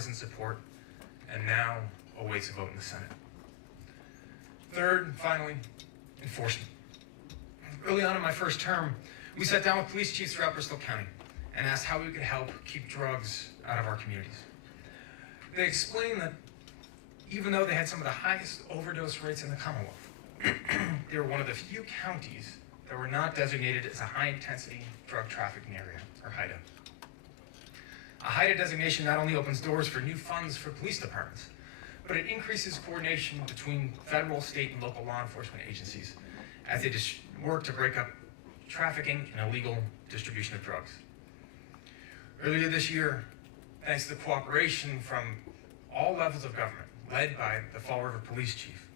bipartisan support and now awaits a vote in the Senate. Third, and finally, enforcement. Early on in my first term, we sat down with police chiefs throughout Bristol County and asked how we could help keep drugs out of our communities. They explained that even though they had some of the highest overdose rates in the Commonwealth, they were one of the few counties that were not designated as a high-intensity drug trafficking area, or HIDTA. A HIDTA designation not only opens doors for new funds for police departments, but it increases coordination between federal, state, and local law enforcement agencies as they work to break up trafficking and illegal distribution of drugs. Earlier this year, thanks to the cooperation from all levels of government, led by the Fall River Police Chief,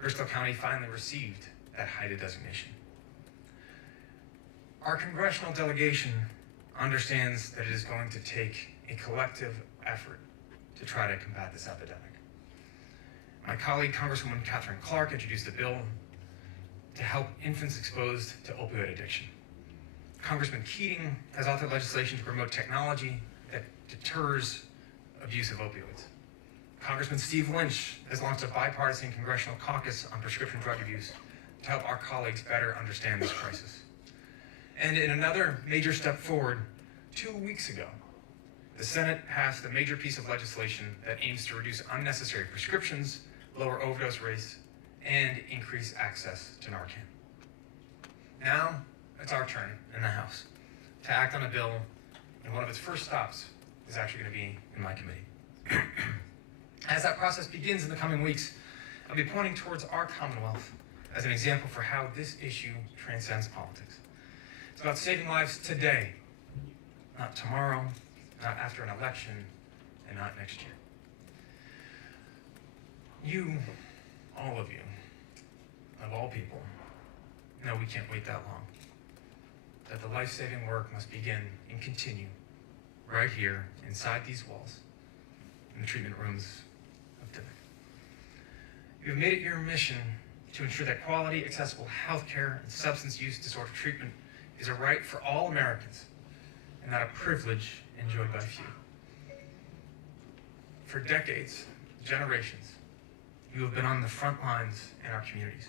Bristol County finally received that HIDTA designation. Our congressional delegation understands that it is going to take a collective effort to try to combat this epidemic. My colleague, Congresswoman Catherine Clark, introduced a bill to help infants exposed to opioid addiction. Congressman Keating has authored legislation to promote technology that deters abuse of opioids. Congressman Steve Lynch has launched a bipartisan congressional caucus on prescription drug abuse to help our colleagues better understand this crisis. And in another major step forward, 2 weeks ago, the Senate passed a major piece of legislation that aims to reduce unnecessary prescriptions, lower overdose rates, and increase access to Narcan. Now, it's our turn in the House to act on a bill, and one of its first stops is actually going to be in my committee. As that process begins in the coming weeks, I'll be pointing towards our Commonwealth as an example for how this issue transcends politics. It's about saving lives today, not tomorrow, not after an election, and not next year. You, all of you, of all people, know we can't wait that long. That the life-saving work must begin and continue right here inside these walls in the treatment rooms of Tivic. You've made it your mission to ensure that quality, accessible health care and substance use disorder treatment is a right for all Americans and not a privilege enjoyed by few. For decades, generations, you have been on the front lines in our communities.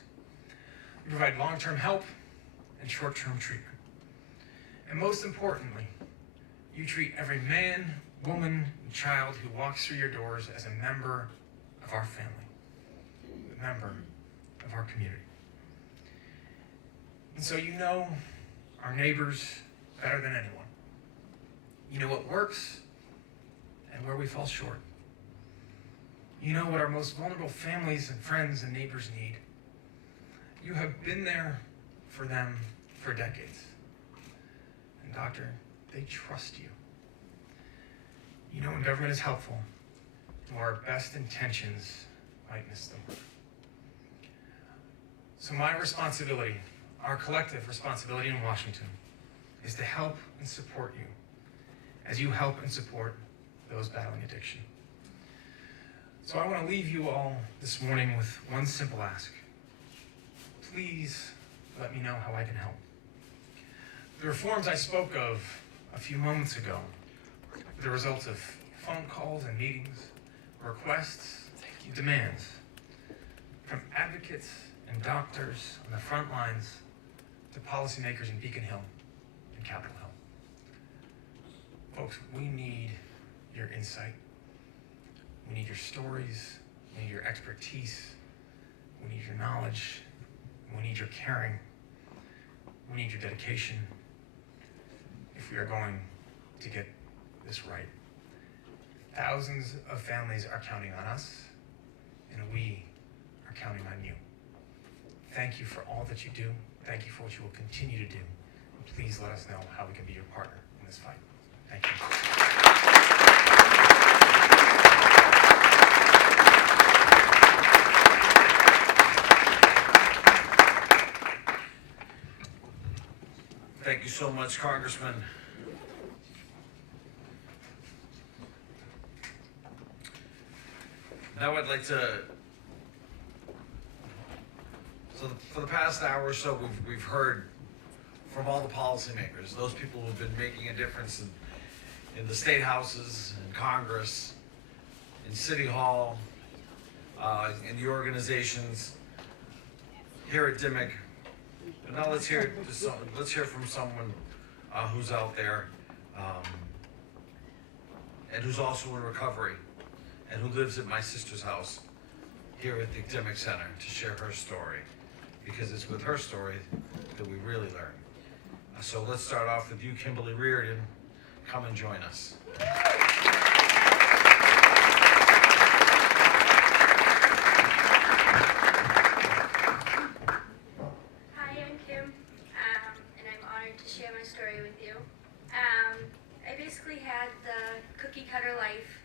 You provide long-term help and short-term treatment. And most importantly, you treat every man, woman, and child who walks through your doors as a member of our family, a member of our community. And so you know our neighbors better than anyone. You know what works and where we fall short. You know what our most vulnerable families and friends and neighbors need. You have been there for them for decades. And doctor, they trust you. You know when government is helpful, our best intentions might miss the mark. So my responsibility, our collective responsibility in Washington, is to help and support you as you help and support those battling addiction. So I want to leave you all this morning with one simple ask. Please let me know how I can help. The reforms I spoke of a few moments ago were the result of phone calls and meetings, requests, demands from advocates and doctors on the front lines to policymakers in Beacon Hill and Capitol Hill. Folks, we need your insight. We need your stories. We need your expertise. We need your knowledge. We need your caring. We need your dedication if we are going to get this right. Thousands of families are counting on us, and we are counting on you. Thank you for all that you do. Thank you for what you will continue to do. And please let us know how we can be your partner in this fight. Thank you. Thank you so much, Congressman. Now I'd like to, for the past hour or so, we've heard from all the policymakers, those people who've been making a difference in the state houses and Congress, in City Hall, in the organizations here at Dimick. But now let's hear from someone who's out there and who's also in recovery and who lives at my sister's house here at the Dimick Center to share her story, because it's with her story that we really learn. So let's start off with you, Kimberly Reardon. Come and join us. I basically had the cookie cutter life,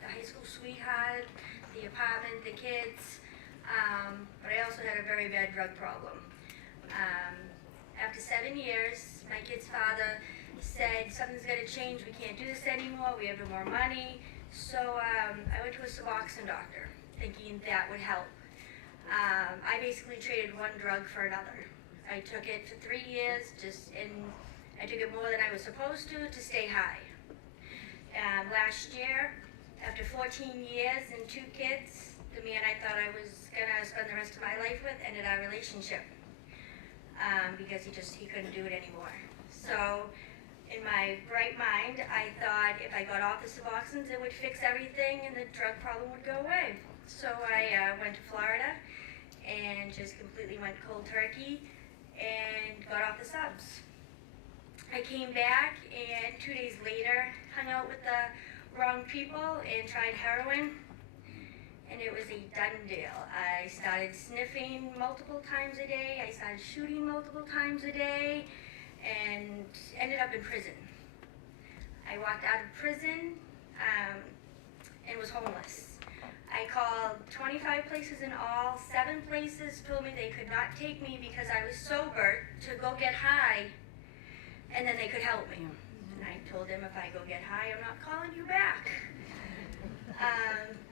the high school sweetheart, the apartment, the kids, but I also had a very bad drug problem. After 7 years, my kid's father said, something's got to change, we can't do this anymore, we have no more money. So I went to a Suboxone doctor, thinking that would help. I basically traded one drug for another. I took it for 3 years, and I took it more than I was supposed to stay high. Last year, after 14 years and 2 kids, the man I thought I was gonna spend the rest of my life with ended our relationship because he couldn't do it anymore. So, in my bright mind, I thought if I got off the Suboxones, it would fix everything and the drug problem would go away. So I went to Florida and just completely went cold turkey and got off the subs. I came back and 2 days later hung out with the wrong people and tried heroin, and it was a done deal. I started sniffing multiple times a day, I started shooting multiple times a day, and ended up in prison. I walked out of prison and was homeless. I called 25 places in all, 7 places told me they could not take me because I was sober to go get high, and then they could help me. And I told them, if I go get high, I'm not calling you back.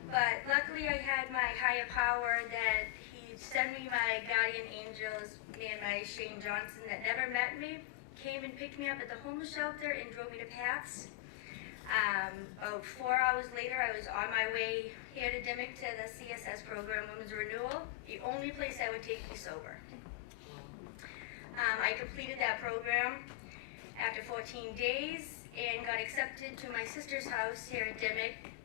But luckily I had my higher power that he'd send me my guardian angels, me and my Shane Johnson that never met me, came and picked me up at the homeless shelter and drove me to PATS. About 4 hours later, I was on my way here to Dimick to the CSS program, Women's Renewal, the only place that would take me sober. I completed that program after 14 days and got accepted to my sister's house here at Dimick,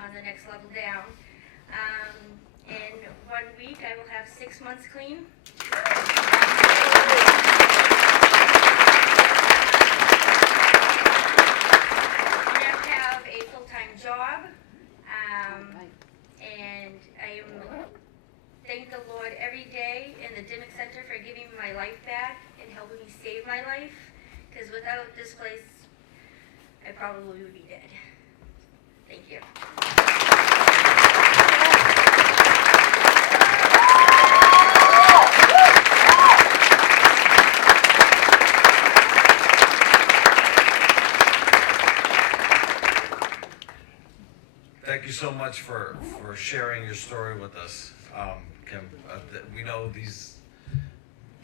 on the next level down. In 1 week, I will have 6 months clean. Job, and I thank the Lord every day in the Dimick Center for giving me my life back and helping me save my life, because without this place, I probably would be dead. Thank you. Thank you so much for sharing your story with us, Kim. We know this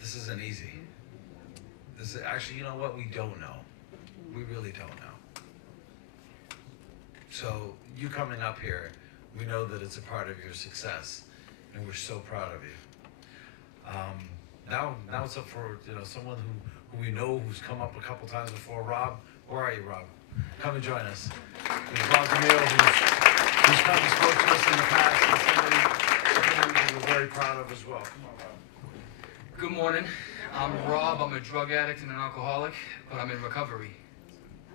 isn't easy. This is actually, you know what? We don't know. We really don't know. So you coming up here, we know that it's a part of your success, and we're so proud of you. Now it's up for someone who we know who's come up a couple times before. Rob, where are you, Rob? Come and join us. There's Rob Camille, who's come and spoke to us in the past, and somebody we're very proud of as well. Come on, Rob. Good morning. I'm Rob. I'm a drug addict and an alcoholic, but I'm in recovery.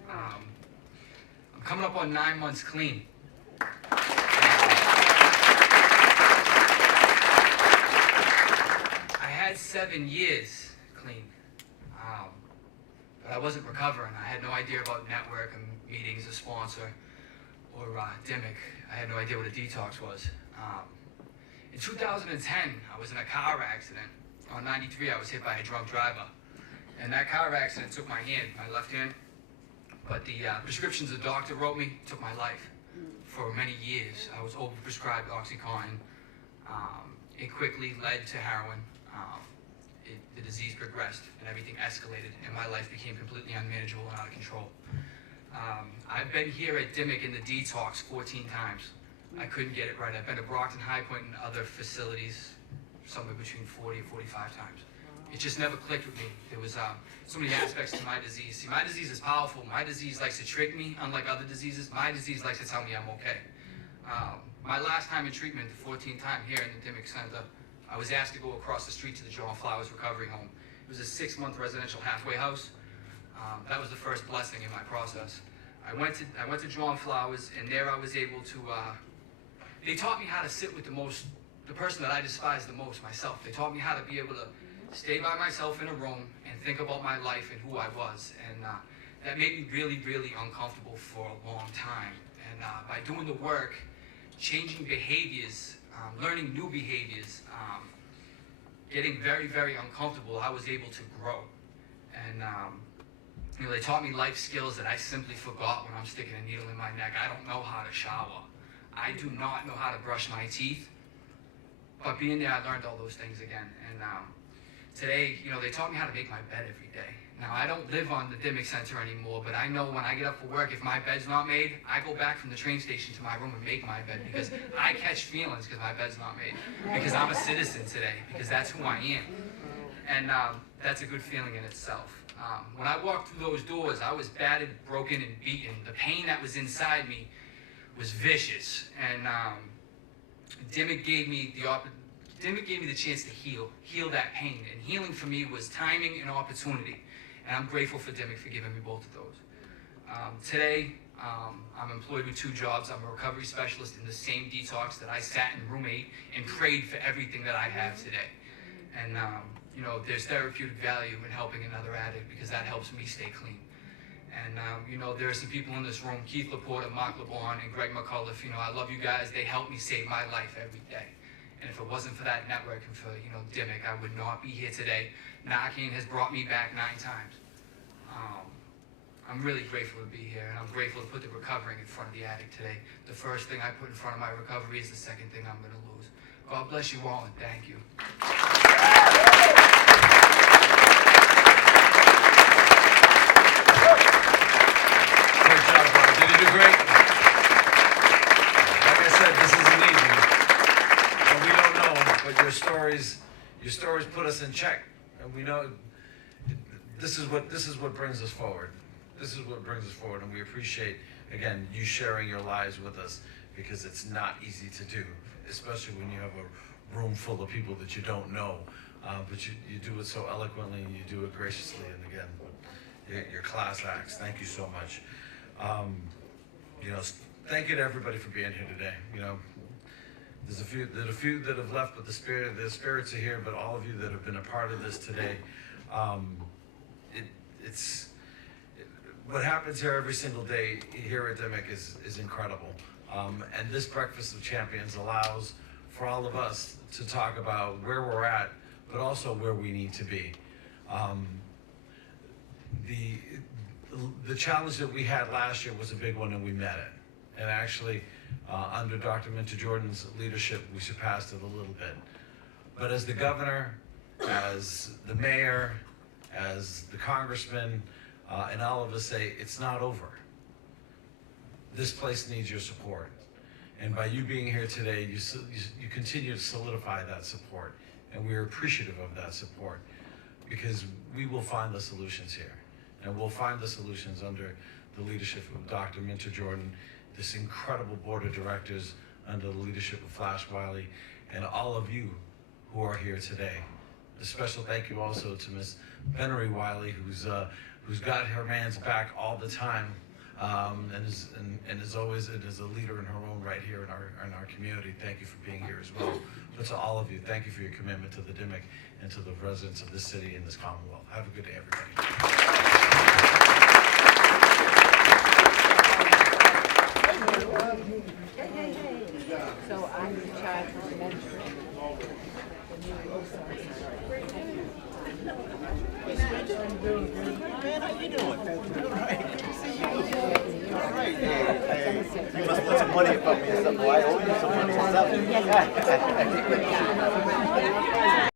I'm coming up on 9 months clean. I had 7 years clean, but I wasn't recovering. I had no idea about network and meetings, a sponsor, or Dimick. I had no idea what a detox was. In 2010, I was in a car accident. On 93, I was hit by a drunk driver. And that car accident took my hand, my left hand. But the prescriptions the doctor wrote me took my life. For many years, I was overprescribed OxyContin. It quickly led to heroin. The disease progressed and everything escalated, and my life became completely unmanageable and out of control. I've been here at Dimmick in the detox 14 times. I couldn't get it right. I've been to Brockton High Point and other facilities somewhere between 40 and 45 times. It just never clicked with me. There was so many aspects to my disease. See, my disease is powerful. My disease likes to trick me, unlike other diseases. My disease likes to tell me I'm okay. My last time in treatment, the 14th time here in the Dimmick Center, I was asked to go across the street to the John Flowers Recovery Home. It was a 6-month residential halfway house. That was the first blessing in my process. I went to John Flowers, and there I was able to. They taught me how to sit with the person that I despise the most, myself. They taught me how to be able to stay by myself in a room and think about my life and who I was, and that made me really, really uncomfortable for a long time. And by doing the work, changing behaviors, learning new behaviors, getting very, very uncomfortable, I was able to grow. And you know, they taught me life skills that I simply forgot when I'm sticking a needle in my neck. I don't know how to shower. I do not know how to brush my teeth. But being there, I learned all those things again. And today, you know, they taught me how to make my bed every day. Now, I don't live on the Dimmick Center anymore, but I know when I get up for work, if my bed's not made, I go back from the train station to my room and make my bed, because I catch feelings because my bed's not made. Because I'm a citizen today, because that's who I am. And that's a good feeling in itself. When I walked through those doors, I was battered, broken, and beaten. The pain that was inside me was vicious. And Dimmick gave me the chance to heal that pain. And healing for me was timing and opportunity. And I'm grateful for Dimmick for giving me both of those. Today, I'm employed with 2 jobs. I'm a recovery specialist in the same detox that I sat in room 8 and prayed for everything that I have today. And you know, there's therapeutic value in helping another addict, because that helps me stay clean. And you know, there are some people in this room, Keith Laporta, Mark LeBon, and Greg McCullough. You know, I love you guys. They help me save my life every day. And if it wasn't for that network and for, you know, Dimmick, I would not be here today. Narcan has brought me back 9 times. I'm really grateful to be here, and I'm grateful to put the recovering in front of the addict today. The first thing I put in front of my recovery is the second thing I'm going to lose. God bless you all, and thank you. Great job, Brian. Did you do great? Like I said, this isn't easy. And we don't know, but your stories put us in check. And we know this is what brings us forward. This is what brings us forward, and we appreciate, again, you sharing your lives with us, because it's not easy to do, especially when you have a room full of people that you don't know. But you do it so eloquently, and you do it graciously, and again, your class acts. Thank you so much. You know, thank you to everybody for being here today. You know, there's a few that have left, but the spirits are here. But all of you that have been a part of this today, what happens here every single day here at Dimmick is incredible. And this Breakfast of Champions allows for all of us to talk about where we're at, but also where we need to be. The challenge that we had last year was a big one, and we met it. And actually, under Dr. Minter Jordan's leadership, we surpassed it a little bit. But as the governor, as the mayor, as the congressman, and all of us say, it's not over. This place needs your support. And by you being here today, you continue to solidify that support. And we're appreciative of that support, because we will find the solutions here. And we'll find the solutions under the leadership of Dr. Minter Jordan, this incredible board of directors under the leadership of Flash Wiley, and all of you who are here today. A special thank you also to Ms. Bennery Wiley, who's got her man's back all the time, and is always a leader in her own right here in our community. Thank you for being here as well. But to all of you, thank you for your commitment to the Dimmick and to the residents of this city and this Commonwealth. Have a good day, everybody. So I'm in charge of mentoring. Man, how you doing? All right, good to see you. All right, hey, you must want some money from me or something. I owe you some money or something.